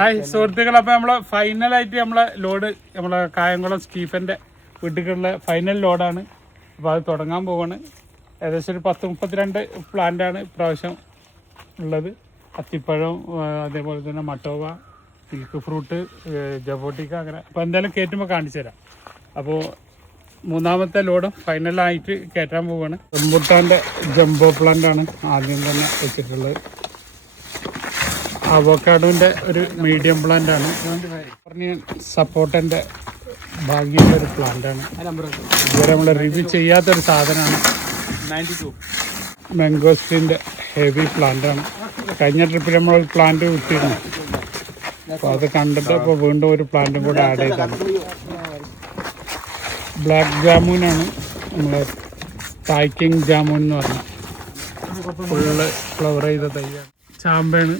Hi സുഹൃത്തുക്കൾ, അപ്പോൾ നമ്മളെ ഫൈനലായിട്ട് നമ്മളെ ലോഡ് നമ്മളെ കായംകുളം സ്റ്റീഫൻ്റെ വീട്ടിലുള്ള ഫൈനൽ ലോഡാണ്. അപ്പോൾ അത് തുടങ്ങാൻ പോവാണ്. ഏകദേശം ഒരു 10-32 പ്ലാന്റാണ് ഇപ്രാവശ്യം ഉള്ളത്. അത്തിപ്പഴം, അതേപോലെ തന്നെ മട്ടോവ, മിൽക്ക് ഫ്രൂട്ട്, ജബോട്ടിക്ക, അങ്ങനെ. അപ്പോൾ എന്തായാലും കയറ്റുമ്പോൾ കാണിച്ചു തരാം. അപ്പോൾ മൂന്നാമത്തെ ലോഡും ഫൈനലായിട്ട് കയറ്റാൻ പോവുകയാണ്. റംബുട്ടാൻ്റെ ജംബോ പ്ലാന്റാണ് ആദ്യം തന്നെ വെച്ചിട്ടുള്ളത്. അവോക്കാഡോൻ്റെ ഒരു മീഡിയം പ്ലാന്റ് ആണ്. സപ്പോർട്ടൻ്റെ ഭാഗ്യമുള്ള ഒരു പ്ലാന്റ് ആണ്. ഇതുവരെ നമ്മൾ റിവ്യൂ ചെയ്യാത്തൊരു സാധനമാണ്. 92 മാംഗോസ്റ്റിൻ്റെ ഹെവി പ്ലാന്റ് ആണ്. കഴിഞ്ഞ ട്രിപ്പിൽ നമ്മളൊരു പ്ലാന്റ് വിട്ടിരുന്നു. അപ്പോൾ അത് കണ്ടിട്ട് ഇപ്പോൾ വീണ്ടും ഒരു പ്ലാന്റും കൂടെ ആഡ് ചെയ്താണ്. ബ്ലാക്ക് ജാമുനാണ്, നമ്മൾ പാക്കിംഗ് ജാമുൻ എന്ന് പറഞ്ഞാൽ ഫുള്ള് ഫ്ലവർ ചെയ്ത തൈയാണ്. ചാമ്പയാണ്,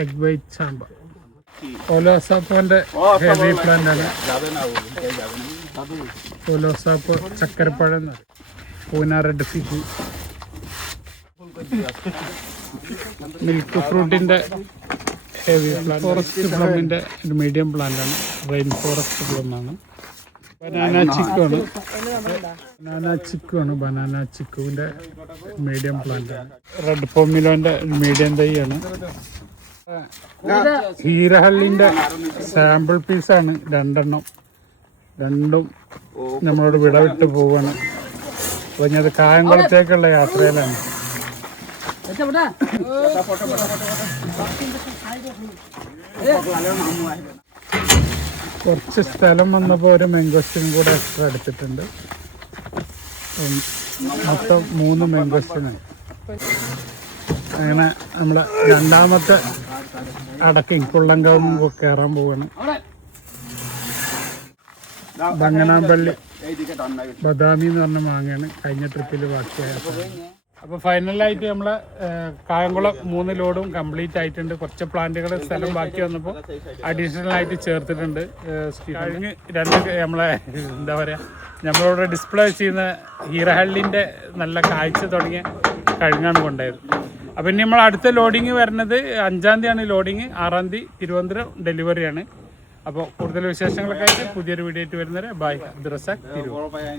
എഗ് വൈറ്റ് ചാമ്പ. ഓലോസാപ്പിൻ്റെ ഹെവി പ്ലാന്റ് ആണ്. ഓലോസാപ്പ് ചക്കരപ്പഴം എന്ന് പറയും. പൂന റെഡ് ഫിഗ്. മിൽക്ക് ഫ്രൂട്ടിൻ്റെ ഹെവി പ്ലാന്റ്. ഫോറസ്റ്റ് പ്ലമിൻ്റെ ഒരു മീഡിയം പ്ലാന്റ് ആണ്. റെയിൻ ഫോറസ്റ്റ് പ്ലം ആണ്. ബനാന ചിക്കുവിൻ്റെ മീഡിയം പ്ലാന്റ് ആണ്. റെഡ് പൊമിലോൻ്റെ മീഡിയം തൈയാണ്. ഹീരഹള്ളിൻ്റെ സാമ്പിൾ പീസാണ് 2 എണ്ണം. രണ്ടും നമ്മളോട് വിടവിട്ട് പോവാണ്. അപ്പോൾ ഞാൻ അത് കായംകുളത്തേക്കുള്ള യാത്രയിലാണ്. കുറച്ച് സ്ഥലം വന്നപ്പോൾ ഒരു മാംഗോസ്റ്റിനും കൂടെ എക്സ്ട്രാ എടുത്തിട്ടുണ്ട്. മൊത്തം 3 മാംഗോസ്റ്റിനാണ്. അങ്ങനെ നമ്മളെ രണ്ടാമത്തെ അടക്കിങ് കുള്ളങ്കാവും കയറാൻ പോവാണ്. ബങ്ങനാമ്പള്ളി ബദാമി എന്ന് പറഞ്ഞ മാങ്ങയാണ് കഴിഞ്ഞ ട്രിപ്പിൽ ബാക്കിയായ. അപ്പോൾ ഫൈനലായിട്ട് നമ്മളെ കായംകുളം 3 ലോഡും കംപ്ലീറ്റ് ആയിട്ടുണ്ട്. കുറച്ച് പ്ലാന്റുകൾ സ്ഥലം ബാക്കി വന്നപ്പോൾ അഡീഷണൽ ആയിട്ട് ചേർത്തിട്ടുണ്ട്. കഴിഞ്ഞ് 2 നമ്മളെ എന്താ പറയുക, നമ്മളിവിടെ ഡിസ്പ്ലേ ചെയ്യുന്ന ഹീരഹള്ളിൻ്റെ നല്ല കാഴ്ച തുടങ്ങിയ കഴിഞ്ഞാണ് കൊണ്ടായത്. അപ്പം ഇനി നമ്മൾ അടുത്ത ലോഡിങ് വരുന്നത് 5-ാം തീയതിയാണ് ലോഡിങ്. 6-ാം തീയതി തിരുവനന്തപുരം ഡെലിവറിയാണ്. അപ്പോൾ കൂടുതൽ വിശേഷങ്ങളൊക്കെ ആയിട്ട് പുതിയൊരു വീഡിയോ ആയിട്ട് വരുന്നത്. ബൈ. അബ്ദുറസാഖ്, തിരുവനന്തപുരം.